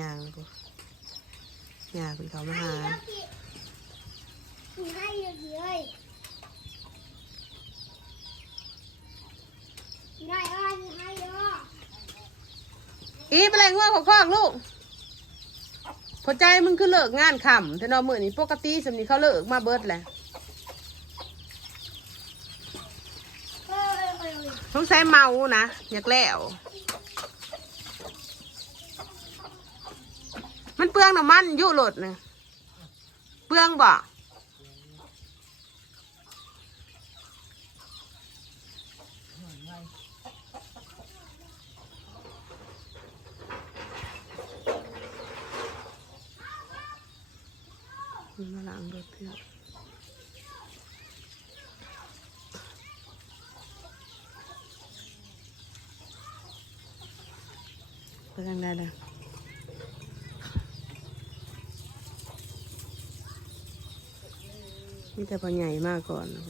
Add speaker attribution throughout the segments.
Speaker 1: ยางเลยกูยางเป็นเขามาหา
Speaker 2: ให้เลยได้อ้อนให้เยอะ
Speaker 1: อีเป็นไรง่วงของคอกลูกพอใจมึงคือเลิกงานขำแต่นอมือนี่ปกติสำนี้เขาเลิกมาเบิดแหละ
Speaker 2: เออเออเออ
Speaker 1: สงสัยเมานะอยากแล้ว มันเปลืองน้ำมันอยู่รถนะเปลืองบ่มาล้างรถเพื่อนไปทางใดเลย มีแต่พอใหญ่มากก่อนนะ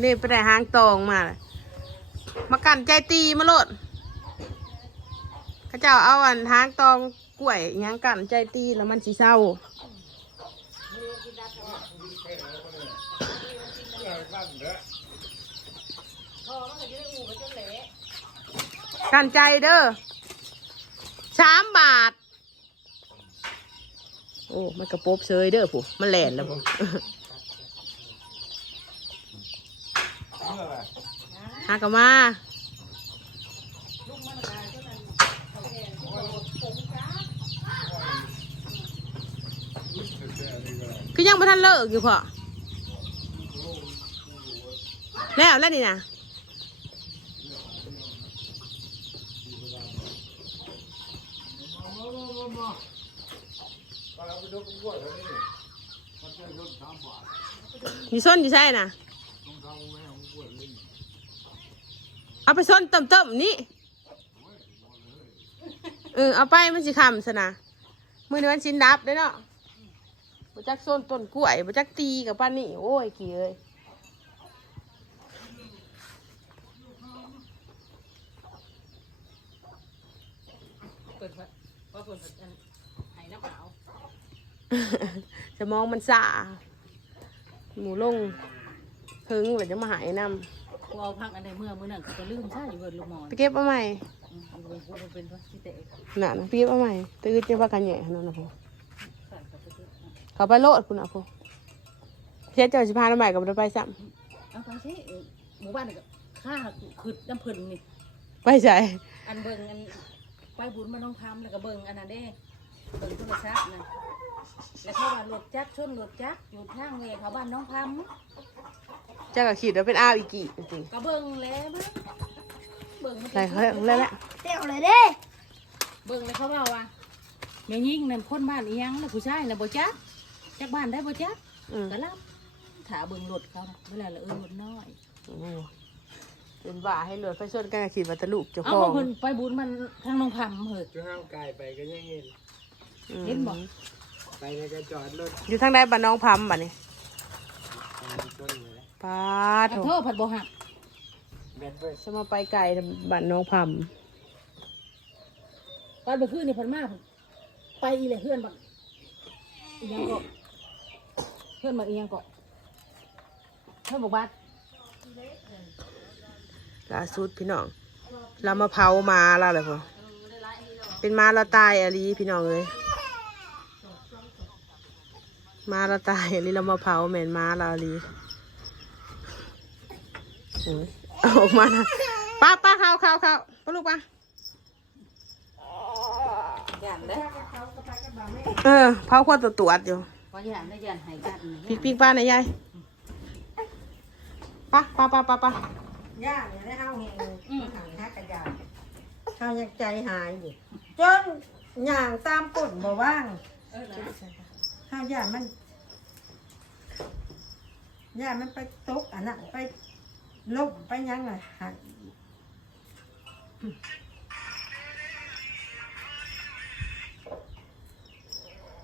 Speaker 1: เรียบไปได้หางตองมา มากันใจตีมาโลดเขาเจ้าเอาอันหางตองกล้วยอิหยังกันใจตีแล้วมันสีเศร้ากั นใจเด้อสามบาท โอ้ มันกระโปบเซยเด้อผู้มันแหลนแล้วผู้หากะมาคือยังไม่ทันเลิกอยู่พอแล้วแล้วนี่นะ อยู่ส้นอยู่ใช่น่ะ เอาไปส้นต่ำๆนี่เออเอาไปมันสิคำสนะมือในี้มันสินดับได้เนาะบจักส้นต้นกล้วยบจักตีกับป้านนี่โอ้ยกี่เอ้ย
Speaker 3: เปิดว่าว่า เปิดอันไห้น้ำเปล่า
Speaker 1: สมองมันสาหมูลงถึงแบบจะมาหายน
Speaker 3: กูเอาพักอันใดเมื่อมื้อนั้นก็ลืมใช่อยู่เบิดลูกหมอำน
Speaker 1: ไปเก็บเอาใหม่
Speaker 3: อืมมันเป็นกูมันเป็นว่าที่เตะ
Speaker 1: น่ะนะไปเก็บเอาใหม่ตื่นจะว่ากันแหย่ขนาดนั้นนะพ่อ
Speaker 3: ขาดกับตัว
Speaker 1: เขาไปโลดคุณอะพ่อเพียเจ้าสิพาน้ำใหม่กับเราไปซ้
Speaker 3: เอาไปสิเออหมู่บ้านนี่ก็ค่าคือน้ำเพิ่นนี่ำ
Speaker 1: ไปใส่
Speaker 3: อันเบิ่งอัน ไปบุญมาน้องทำแล้วก็เบิ่งอันนั้นเด้เบิ่งโทรศัพท์นะแล้วเขาว่ารถจักรชนรถจักรอยู่ทางเวเขาบ้านน้องท
Speaker 1: เจ้าก็ขีดว่าเป็นอ้าวอีกี่จริงำ
Speaker 3: ก็เบิ่งแล้วมั้งเบิ่งมัน
Speaker 1: ๆใส่เฮ้ยแล้วแหละ
Speaker 2: เดี๋ยวเลยเด้
Speaker 3: เบิ่งแล้วเขาว่าว่าแม่ยิ่งนั่นคนบ้านอีหยังแล้วผู้ชายน่ะบ่จักจักบ้านได้บ่จัก
Speaker 1: อืม
Speaker 3: ก็รับถาเบิ่งรถเขานะเวลาเราเอิ้นรถน้อย
Speaker 1: โอ้ เป็นบ่าให้เหลือไฟส่วนกันก็ขีดวัตลุกเจ้า
Speaker 3: เอา
Speaker 1: ขอ
Speaker 3: ว่างเพิ่นไปบุญมันทางน้องพำเฮ้ย
Speaker 4: จะห้ามกายไปก็ยังเห็น
Speaker 1: อืม
Speaker 3: เห็นบ่
Speaker 4: ไปแล้วก็จอดรถ
Speaker 1: อยู่ทางใดบ้านน้องพัมบ้านนี้
Speaker 4: ตามต้นเลยนะ
Speaker 1: ป้า
Speaker 3: ข
Speaker 1: โถ
Speaker 3: อโทษผัดบ่หัก
Speaker 4: แบนเบิร์ด
Speaker 1: สมาไปไกลบ้านน้องพัม
Speaker 3: ตอนไปคืนนี่เพันมากไปอีเลยเพื่อนบักอีหยังก็เพื่อนบักอีหยังก็เพื่อนบอกบ้าน
Speaker 1: ล่าสุดพี่น้องเรามาเผามาแล้วเลยพ่อเป็นมาเราตายอะลีพี่น้องเลยมาเราตายอะลีเรามาเผาแม่นมาเราอะลีโอ้ยเอาออกมานะป้าป้าเข้าเข้าเข้าป้าลูกป้า
Speaker 3: ย่านได้
Speaker 1: เออเผาคนตัวตรวจอยู่
Speaker 3: พอย่านได้ย่านหายกัน
Speaker 1: ปีกปีกป้าหน่อยยายป้าป้าป้าป้าป้า
Speaker 5: ย่าเนี่ยได้เฮาเฮง
Speaker 3: อืม
Speaker 5: หางฮักกระยาเฮายังใจหายอยู่จนย่างตามกฎบ่ว่าง
Speaker 3: เออนะ
Speaker 5: เฮาย่ามันย่ามันไปตกอันนั้นไปลบไปหยังไงหัก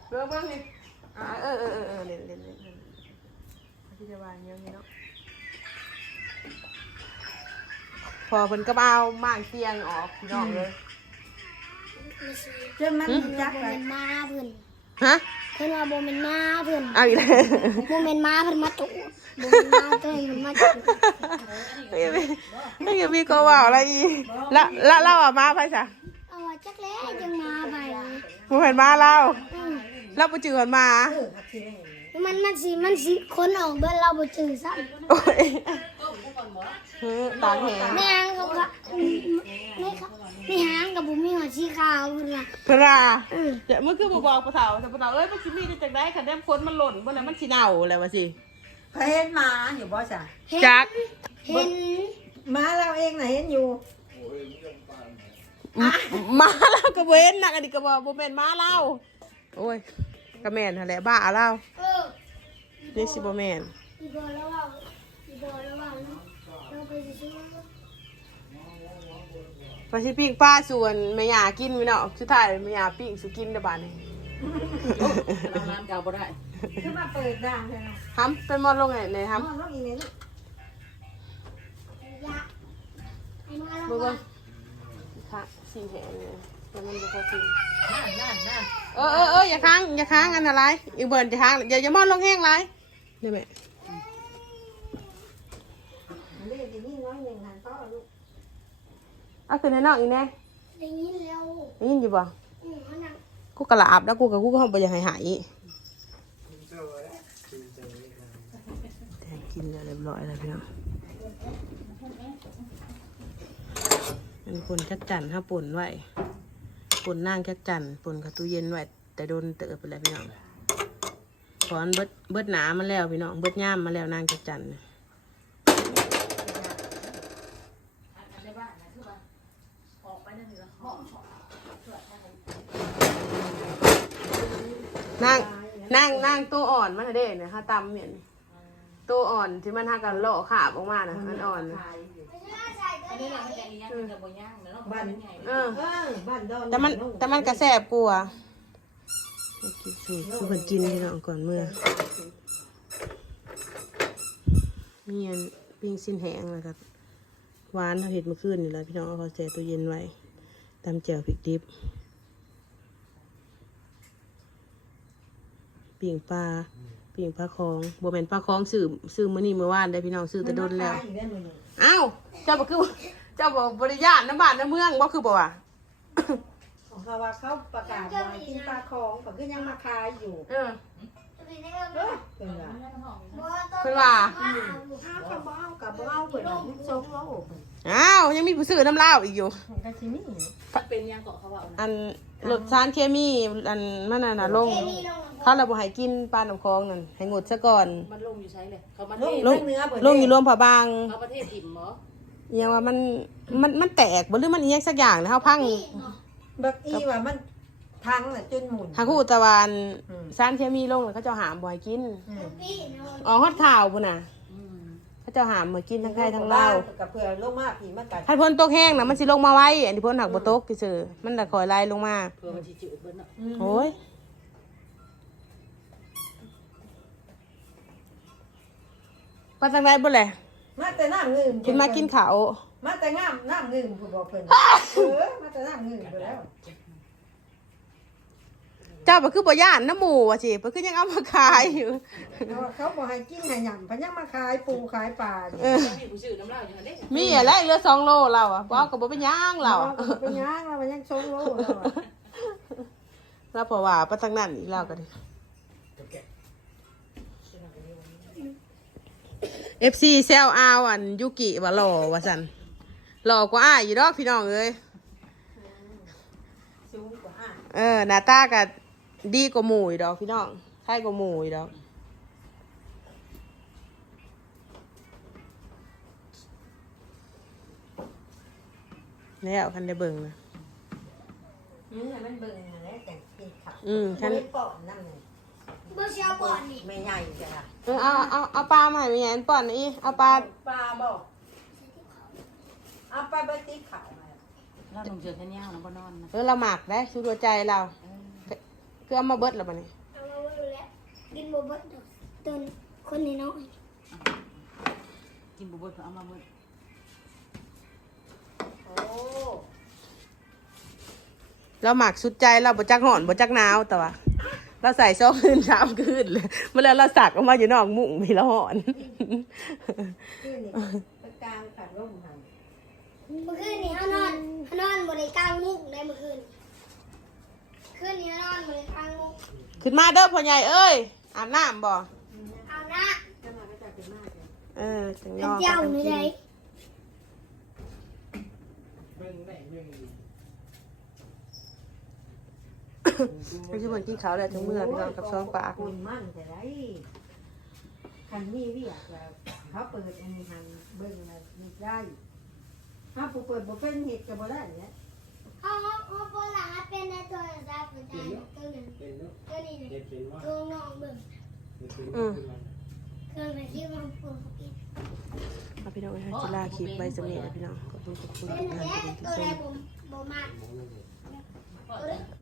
Speaker 1: เบิ่งเบิ่งนี่อ่าเออเออเออเออเล่นเล่นเล่นเล่นที่จะวางเงี้ยเนาะ พอเพิ่นก็เอามางเตียงออกพี่น้องเลย
Speaker 2: ไม่ใช่
Speaker 5: จนมัน
Speaker 2: โบ
Speaker 5: จักไป
Speaker 2: เมนมาเพิ่น
Speaker 1: ฮะ
Speaker 2: เพิ่นว่าโบเมนมาเพิ่น
Speaker 1: เอาอีกแล้ว
Speaker 2: โบเมนมาเพิ่นมาตุโบเมนมาเพิ่นมาตุ
Speaker 1: ไม่มีไม่มีก็ว่าอะไรอีกแล้วแล้วเราอะมาไปจ้ะ
Speaker 2: เอาว่าจักแล้วจังมาไป
Speaker 1: บ่เห็นมาเรา
Speaker 2: อืม
Speaker 1: เราไปจืดมา
Speaker 5: เออหักทีได้
Speaker 2: มันมันสิมันสิคนออกเบิ่นเราบ่จื้อซ้ำ
Speaker 1: โอ้ย เฮ้ยตาแหง
Speaker 2: แม่งเขาก็ไม่ครับไม่หางกับบุมีหัวชีขาวพุ่นล่ะ
Speaker 1: พระ
Speaker 2: อืม
Speaker 1: เดี๋ยวมันคือบ่บอกปะเฒ่าแต่ปะเฒ่าเอ้ยมันสิมีได้จังได๋คันแนมคนมันหล่นบ่แล้วมันสิเน่าแล้วว่าสิ
Speaker 5: เคยเห็นหมาอยู่บ่จ้ะ
Speaker 2: เห็น
Speaker 1: จัก
Speaker 2: เห็น
Speaker 5: หมาเราเองน่ะเห็นอยู่
Speaker 1: มาแล้วก็เว้นนักอันนี้ก็บ่บ่แม่นมาเราโอ้ยก็แม่นหั่นแหละบ้าเรา
Speaker 2: เออ
Speaker 1: นี่สิบ่แม่น
Speaker 2: อีบอแล้วว่าอีบอแล้วว่าเราไปซื้อ
Speaker 1: ปลาสิปิ้งปลาส่วนแม่ย่ากินพี่เนาะสุดท้ายแม่ย่าปิ้งสุกินเด้อบัดนี้
Speaker 3: เราน้ำเก่าบ่ได้
Speaker 5: คือมาเปิดด่างใช่ไหม
Speaker 1: ทำเป็นมอดลงไงไหนท
Speaker 5: ทำน้องอีเนี่ย
Speaker 2: ยาไอ้มาำแล้ว
Speaker 1: เบิ่ง
Speaker 2: ว่า
Speaker 1: ค่ะสี่แผลเลยแล้วมันจะเข้ากิน
Speaker 3: นั่นนั่นนั่น
Speaker 1: เออเออเอออย่าค้างอย่าค้างอันอะไรอีกเบิร์นอย่าค้างอย่าอย่ามอดลงแห้งไรเดี๋ยวแม่
Speaker 5: เรียกอย่างนี้น้อยหนึ่งหันต่อลูก
Speaker 1: เอาขึ้นให้น้องอีกแน่
Speaker 2: ได้ยินแล้ว
Speaker 1: ได้ยินอยู่บ่
Speaker 2: อืมเขานั่ง
Speaker 1: กูกะละอาบแล้วกูกับกูก็ห้องไปยังหายหาย
Speaker 4: โซ่แล้วกินจังเลยครับ
Speaker 1: แทนกินแล้วเรียบร้อยแล้วพี่น้องเป็นคนจักจันถ้าป่นไว้ป่นนั่งจักจันป่นกับตู้เย็นไว้แต่โดนเตอะไปแล้วพี่น้องถอนเบิดเบิดหนามาแล้วพี่น้องเบิดย่ามมาแล้วนางจักจัน
Speaker 3: ในบ้านนะคือว่าออกไป นั่นเหรอห้อง
Speaker 1: นั่งนั่งนั่งตัวอ่อนมันน่ะเด้เนี่ยฮะตำเนี่ยนี่ตัวอ่อนที่มันหากันโลาะขาบออกมานะมันอ่อนนะ
Speaker 3: อันนี้เราไม่ได้เลี้ยงมันจะบ่ย่างแล้วเราบ้านไง
Speaker 1: เออ
Speaker 5: เออบ้านดอน
Speaker 1: แต่มันแต่มันกระแสบกลัวากินสูตรคือคนกินพี่น้องก่อนเมื่อมีอันปิ้งสิ้นแห้งแล้วก็หวานเขาเห็ดเมื่อคืนนี่แหละพี่น้องเอาเขาแช่ตู้เย็นไว้ ตำแจ่วพริกดิบปิ้งปลาปิ้งปลาคองโบแมนปลาคองซื้อซื้อมื้อนี้เมื่อวานได้พี่น้องซื้อแต่โดนแล้วอ้าวเจ้าบอกคือเจ้าบอกบริญาตน้ำบ้านน้ำเมืองว่าคือบอกว่า
Speaker 5: ของเขาว่าเขาประกาศว่ากินปลาของก็คือยังมาขายอยู่
Speaker 1: เออ
Speaker 5: เออเป็นว่า
Speaker 1: เพิ่นว่า
Speaker 5: อ้าวกับบ้ากับบ้าเปิดมันโซ่โลก
Speaker 1: อ้าวยังมีผู้ซื้อน้ำเหล้าอีกอยู่
Speaker 5: มันก็ชิมี
Speaker 3: เป็นยังเกาะเขาว่านะ
Speaker 1: อันรถสารเคมีอันมันน่ะนะลงเขาเราบอกให้กินปลาหนำคลองนั่นให้งดซะก่อน
Speaker 3: มันลงอยู่ใช้เลยเขามา
Speaker 5: ล
Speaker 3: เท
Speaker 5: ง
Speaker 3: ศ
Speaker 1: ลง
Speaker 5: เนื้อเปิด
Speaker 1: ลงอยู่รวมผาบาง
Speaker 3: เขาประเทศถิ่มเหรอ
Speaker 1: อหยังว่ามันมันมันแตกบ่หรือมันอีหยังสักอย่างนะเฮาพัง
Speaker 5: บักอีว่ามันทางน่ะจนหมุน
Speaker 1: ทางคู่ตะวัน
Speaker 5: อืม
Speaker 1: สารเคมีลงแล้วเขาเจ้าหามบ่ให้กิน
Speaker 5: อืม
Speaker 1: อ๋อฮอดข่าวพุ่นน่ะ
Speaker 3: อืม
Speaker 1: เขาเจ้าหามมากินทั้งไทยทั้งลาว
Speaker 5: กับเพื่อลงมาผีมากัด
Speaker 1: ถ้าพ้นตกแห้งนะมันสิลงมาไว้ อันนี้พ้นหักบ่ตกซื่อๆมันน่ะคอยไล่ลงมา
Speaker 3: เพื่อมันจะจืดเบิ้ลเนาะ
Speaker 1: โอ้ยมาทางไหนบ่แหละ
Speaker 5: มาแต่น้ำเงิน
Speaker 1: กินมากินข้าว
Speaker 5: มาแต่น้ำน้ำเงินผู้บอกเพิ่นเออมาแต่น้ำเงินไปแล้ว
Speaker 1: เจ้าบ่คือบ่ย่านน้ำหมูว่ะสิบ่คือยังเอามาขายอยู่
Speaker 5: เอาว่าเขาบอกให้กินให้หยำเพนยังมาขายปูขายปลาอยู่
Speaker 1: เออ
Speaker 3: มีผู้ชื่อน้ำเหล้าอย่างนั้นเด้
Speaker 1: มีอะไรเหลือสองโลเราอะบ่เอาก็บ่เป็นหย่างเรา
Speaker 5: อก็เป็นย่างแล้วมันยังชงโลแล้วอะ
Speaker 1: เราเพราะว่าไปทางนั้นอีกแล้วก็ดิ FC เซลอาวอันยุกิว่าหล่อว่าซั่นหล่อกว่าอ้ายอยู่ดอกพี่น้องเอ้ย
Speaker 5: สูงกว่าห้า
Speaker 1: เออหน้าตาก็ ดีกว่าหมูอีกดอกพี่น้องใช่กว่าหมูอีกดอกแล้วคันได้เบิ่งนะ
Speaker 5: อืมมันเบิ่งนั่นแหละแต่กินข้าว
Speaker 1: อืมคัน
Speaker 5: บ่ได้ป้อนนั่นเลย
Speaker 2: เมื่อเช้าก่อนนี่
Speaker 5: ไม่ใหญ่จ้ะ
Speaker 1: เออเอาเอาเอาปลามาให้แม่ยันป้อนอีเอาปลา
Speaker 5: ปลาบ่เอาปลาเบติขาวมา
Speaker 3: เราลงเจอแค่เนี้ยนะบ่นอนนะ
Speaker 1: เออเราหมักได้ชูตัวใจเรา คือเอามาเบิดแล้วบัดนี้
Speaker 2: เอามาไว้แล้วกินบ่เบิดดอกตื่นคนนี้น้อย
Speaker 3: กินบุบเพิ่นเอามาเมื่อ
Speaker 5: โอ้
Speaker 1: เราหมักสุดใจเราบ่จักหอนบ่จักหนาวแต่ว่าเราใส่ซอกคืนสามคืนเลยเมื่อแล้วเราสักออกมาอยู่นอกมุ้งมีละหอน
Speaker 5: คือนี่ตะกลางขัดร่มหัน
Speaker 2: เมื่อคืนนี้เขานอนเขานอนบริกลางมุกได้เมื่อคืน คืนนี้เขานอนบริกลางมุก
Speaker 1: ขึ้นมาเด้อพ่อใหญ่เอ้ยอาบน้ำบ่
Speaker 2: เอานะ
Speaker 5: จะมาก็จะเป็นมากเลย
Speaker 1: เออจัง
Speaker 2: เป็
Speaker 1: ย
Speaker 2: น
Speaker 1: อ
Speaker 2: เจ้าในใด
Speaker 4: เบิ่งได้เบิ่งดี
Speaker 1: ไม่ใช่เหมือนกินข้าวแล้วจังเมื่อพี่น้องกับซองปาก
Speaker 5: คุณมั่นแต่ไรคันนี้เรียกแล้วเขาเปิดอันนี้หันเบิ่งนะมีได้ถ้าผู้เปิดบ่เป็นเห็ดก็บ่ได้เนี่ย
Speaker 2: เอา เอาเอโบราณเป็นในตัวได้เป็นตัวหนึ่ง
Speaker 4: เป็นเนาะ
Speaker 2: ตัวนี้
Speaker 4: เด็ดเป็นว่า
Speaker 2: ตัวน้องเบิ่ง
Speaker 4: อืม
Speaker 2: เครื่องในที่มันปวดกิน
Speaker 1: เอาพี่น้องไปให้จิลาคลิปไว้สำเร็จแล้วพี่น้องขอบคุณขอบคุณ
Speaker 2: เป็น
Speaker 1: งาน
Speaker 2: แค่
Speaker 1: ที่ดีที่
Speaker 2: ตัว
Speaker 1: สุ
Speaker 2: ใด
Speaker 1: ด
Speaker 2: ผมบ่มาก